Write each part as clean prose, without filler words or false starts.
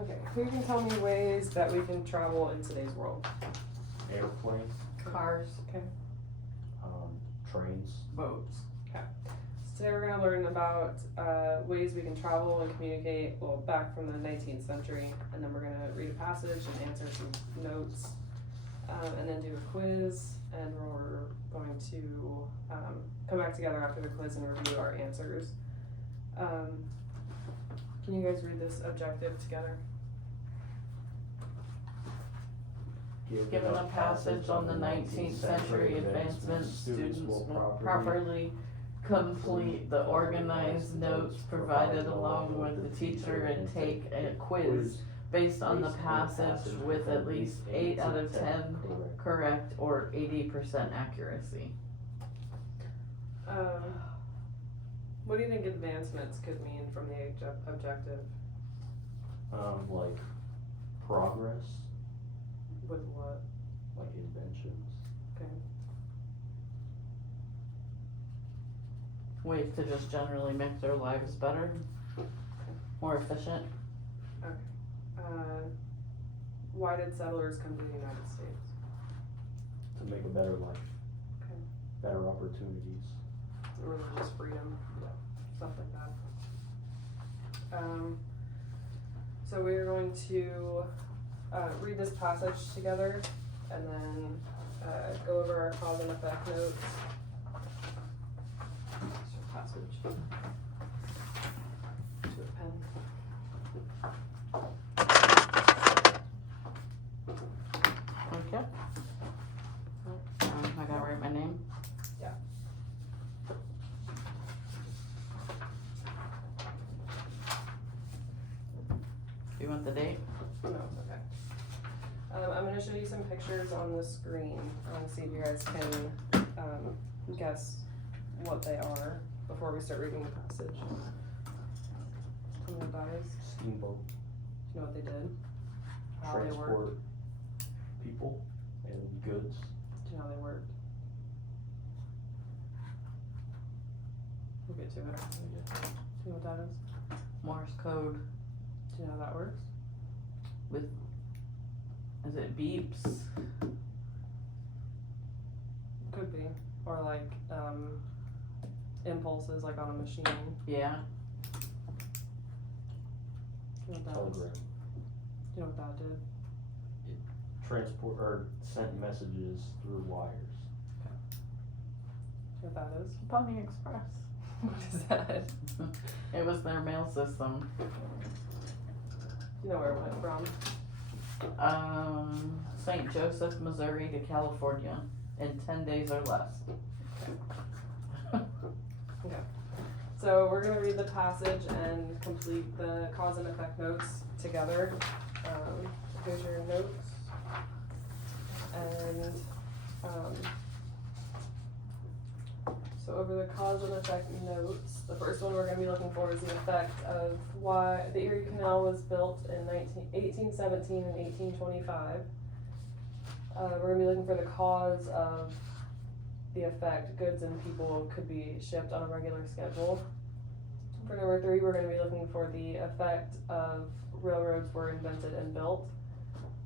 Okay, who can tell me ways that we can travel in today's world? Airplane, Cars, Okay. trains. boats. So today we're going to learn about ways we can travel and communicate, well, back from the 19th century, and then we're going to read a passage and answer some notes, and then do a quiz, and we're going to come back together after the quiz and review our answers. Can you guys read this objective together? Given a passage on the 19th century advancements, students will properly complete the organized notes provided along with the teacher and take a quiz based on the passage with at least 8 out of 10 correct or 80% accuracy. What do you think advancements could mean from the objective? Like progress, With what? like inventions. Okay. Ways to just generally make their lives better, more efficient. Why did settlers come to the United States? To make a better life. Okay. Better opportunities. Religious freedom, stuff like that. So we're going to read this passage together and then go over our cause and effect notes. Here's your passage. To a pen. Okay. I gotta write my name. Yeah. You want the date? No, it's okay. I'm going to show you some pictures on the screen. I want to see if you guys can guess what they are before we start reading the passage. Tell me what that is. Steamboat. Do you know what they did? How they worked? Transport people and goods. Do you know how they worked? We'll get to it. Do you know what that is? Morse code. Do you know how that works? Is it beeps? Could be. Or like impulses like on a machine. Yeah. Do you know what that is? Telegram. Do you know what that did? Transport or sent messages through wires. Do you know what that is? Pony Express. What is that? It was their mail system. Do you know where it went from? St. Joseph, Missouri to California in 10 days or less. Okay. So we're going to read the passage and complete the cause and effect notes together. Here's your notes. And so over the cause and effect notes, the first one we're going to be looking for is the effect of why the Erie Canal was built in 1817 and 1825. We're going to be looking for the cause of the effect goods and people could be shipped on a regular schedule. For number 3, we're going to be looking for the effect of railroads were invented and built.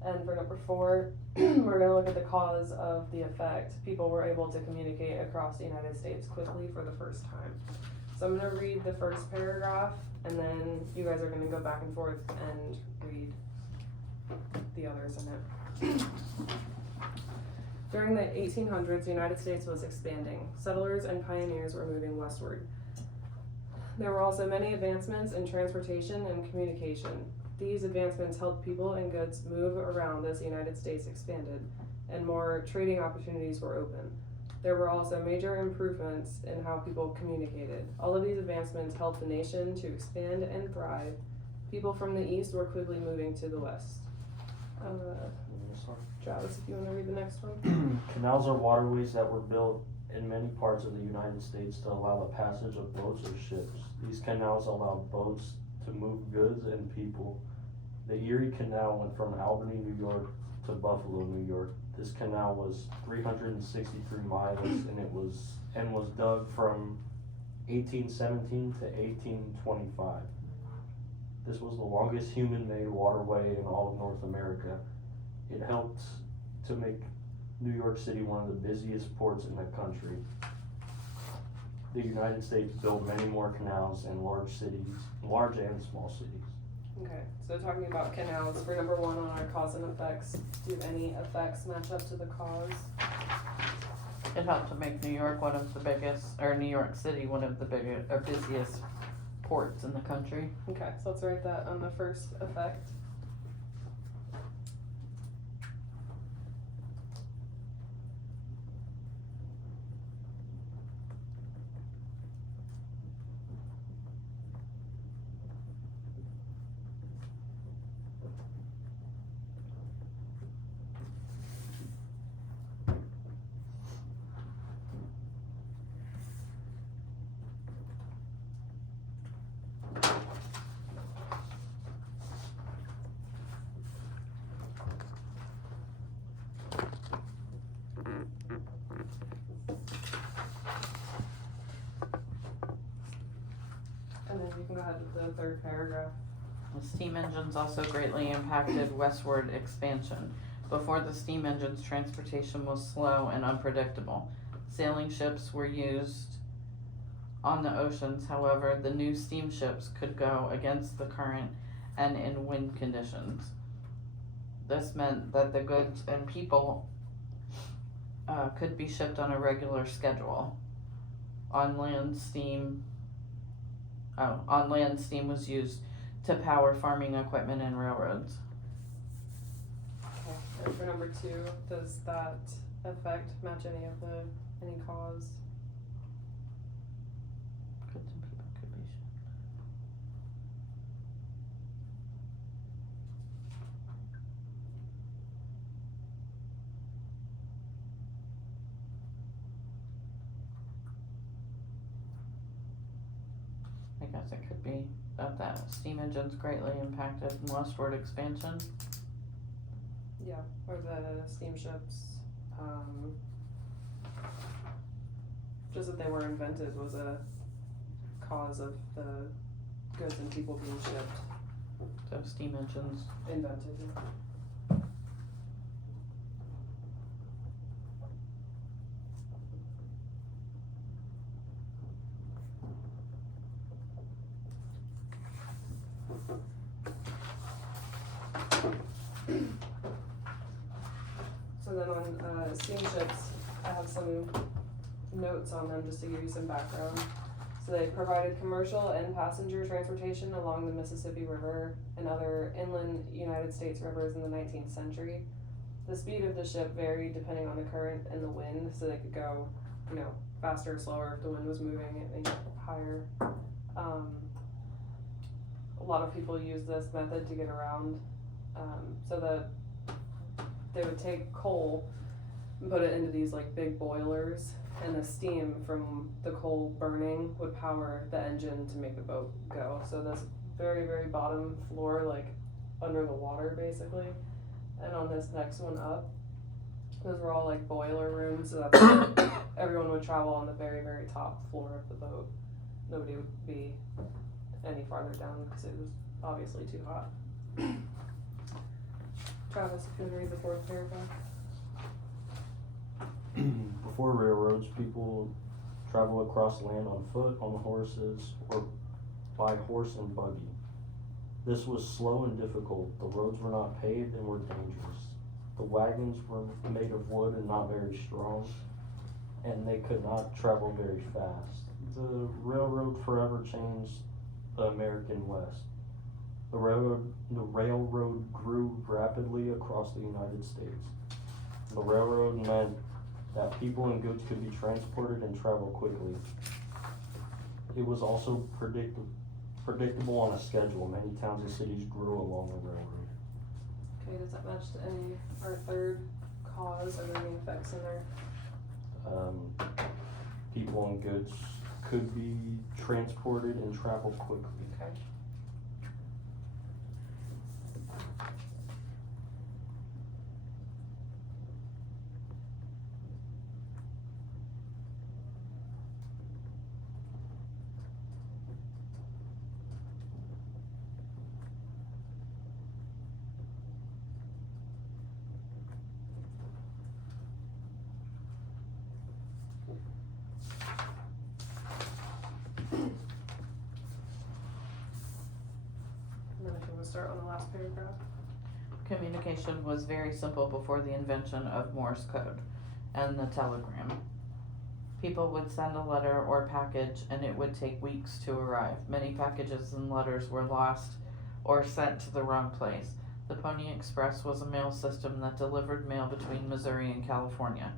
And for number 4, we're going to look at the cause of the effect people were able to communicate across the United States quickly for the first time. So I'm going to read the first paragraph, and then you guys are going to go back and forth and read the others in it. During the 1800s, the United States was expanding. Settlers and pioneers were moving westward. There were also many advancements in transportation and communication. These advancements helped people and goods move around as the United States expanded, and more trading opportunities were open. There were also major improvements in how people communicated. All of these advancements helped the nation to expand and thrive. People from the east were quickly moving to the west. Travis, if you want to read the next one. Canals are waterways that were built in many parts of the United States to allow the passage of boats or ships. These canals allowed boats to move goods and people. The Erie Canal went from Albany, New York to Buffalo, New York. This canal was 363 miles and was dug from 1817 to 1825. This was the longest human-made waterway in all of North America. It helped to make New York City one of the busiest ports in the country. The United States built many more canals in large and small cities. Okay, so talking about canals, for number one on our cause and effects, do any effects match up to the cause? It helped to make New York one of the biggest, or New York City one of the biggest, or busiest ports in the country. Okay, so let's write that on the first effect. And then you can go ahead with the third paragraph. The steam engines also greatly impacted westward expansion. Before the steam engines, transportation was slow and unpredictable. Sailing ships were used on the oceans, however, the new steamships could go against the current and in wind conditions. This meant that the goods and people could be shipped on a regular schedule. On land, steam was used to power farming equipment and railroads. Okay, and for number two, does that effect match any cause? Goods and people could be shipped. I guess it could be that steam engines greatly impacted westward expansion. Yeah, or the steamships, just that they were invented was a cause of the goods and people being shipped, So steam engines. invented. So then on steamships, I have some notes on them just to give you some background. So they provided commercial and passenger transportation along the Mississippi River and other inland United States rivers in the 19th century. The speed of the ship varied depending on the current and the wind, so they could go, faster or slower. If the wind was moving, it made it higher. A lot of people use this method to get around, so that they would take coal and put it into these like big boilers, and the steam from the coal burning would power the engine to make the boat go. So this very, very bottom floor, like under the water basically, and on this next one up, those were all like boiler rooms, so that's everyone would travel on the very, very top floor of the boat. Nobody would be any farther down because it was obviously too hot. Travis, if you would read the fourth paragraph. Before railroads, people traveled across land on foot, on horses, or by horse and buggy. This was slow and difficult. The roads were not paved and were dangerous. The wagons were made of wood and not very strong, and they could not travel very fast. The railroad forever changed the American West. The railroad grew rapidly across the United States. The railroad meant that people and goods could be transported and travel quickly. It was also predictable on a schedule. Many towns and cities grew along the railroad. Okay, does that match to our third cause? Are there any effects in there? People and goods could be transported and travel quickly. Okay. wanna start on the last paragraph? Communication was very simple before the invention of Morse code and the telegram. People would send a letter or package and it would take weeks to arrive. Many packages and letters were lost or sent to the wrong place. The Pony Express was a mail system that delivered mail between Missouri and California.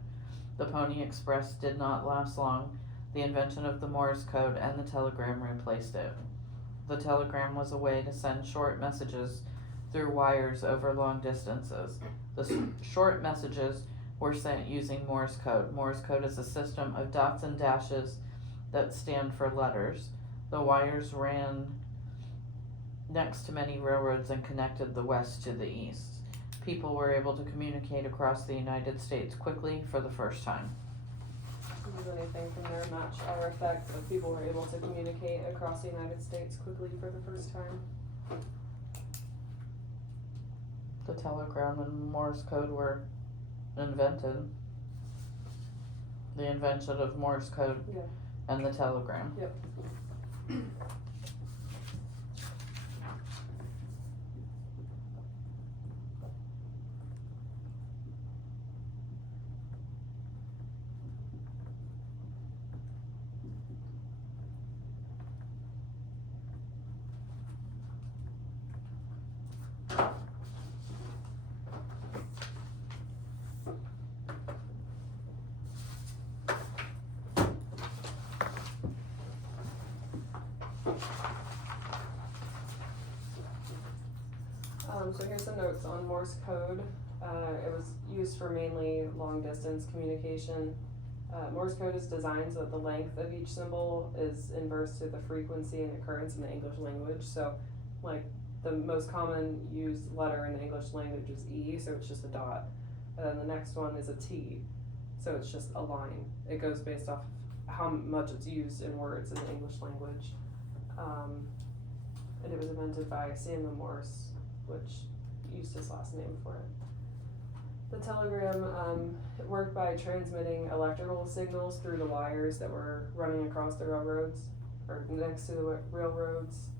The Pony Express did not last long. The invention of the Morse code and the telegram replaced it. The telegram was a way to send short messages through wires over long distances. The short messages were sent using Morse code. Morse code is a system of dots and dashes that stand for letters. The wires ran next to many railroads and connected the west to the east. People were able to communicate across the United States quickly for the first time. Does anything from there match our effect of people were able to communicate across the United States quickly for the first time? The telegram and Morse code were invented. The invention of Morse code Yeah. and the telegram. Yep. So here's some notes on Morse code. It was used for mainly long distance communication. Morse code is designed so that the length of each symbol is inverse to the frequency and occurrence in the English language. So like the most common used letter in the English language is E, so it's just a dot. And then the next one is a T, so it's just a line. It goes based off of how much it's used in words in the English language. And it was invented by Samuel Morse, which used his last name for it. The telegram worked by transmitting electrical signals through the wires that were running across the railroads, or next to the railroads.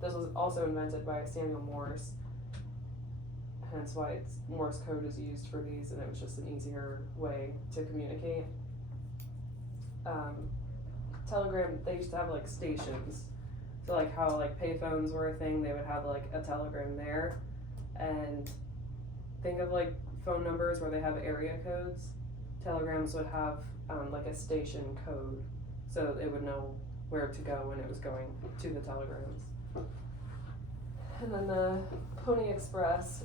This was also invented by Samuel Morse, hence why Morse code is used for these, and it was just an easier way to communicate. Telegram, they used to have like stations. So like how like payphones were a thing, they would have like a telegram there. And think of like phone numbers where they have area codes. Telegrams would have like a station code, so it would know where to go when it was going to the telegrams. And then the Pony Express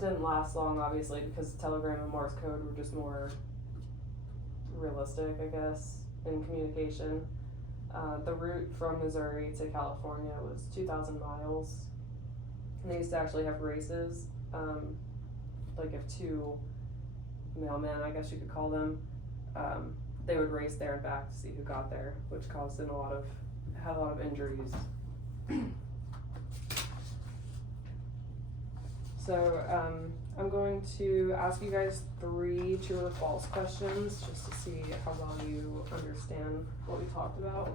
didn't last long, obviously, because telegram and Morse code were just more realistic, I guess, in communication. The route from Missouri to California was 2,000 miles. And they used to actually have races, like if two mailmen, I guess you could call them, they would race there and back to see who got there, which caused them had a lot of injuries. So I'm going to ask you guys 3 true or false questions just to see how well you understand what we talked about.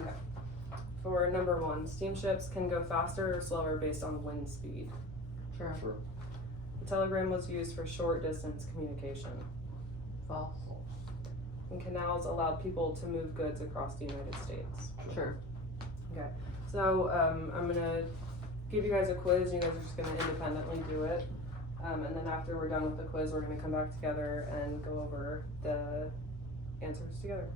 Okay. For number 1, steamships can go faster or slower based on wind speed. True. True. The telegram was used for short distance communication. False. And canals allowed people to move goods across the United States. True. Okay, so I'm gonna give you guys a quiz, and you guys are just gonna independently do it. And then after we're done with the quiz, we're gonna come back together and go over the answers together.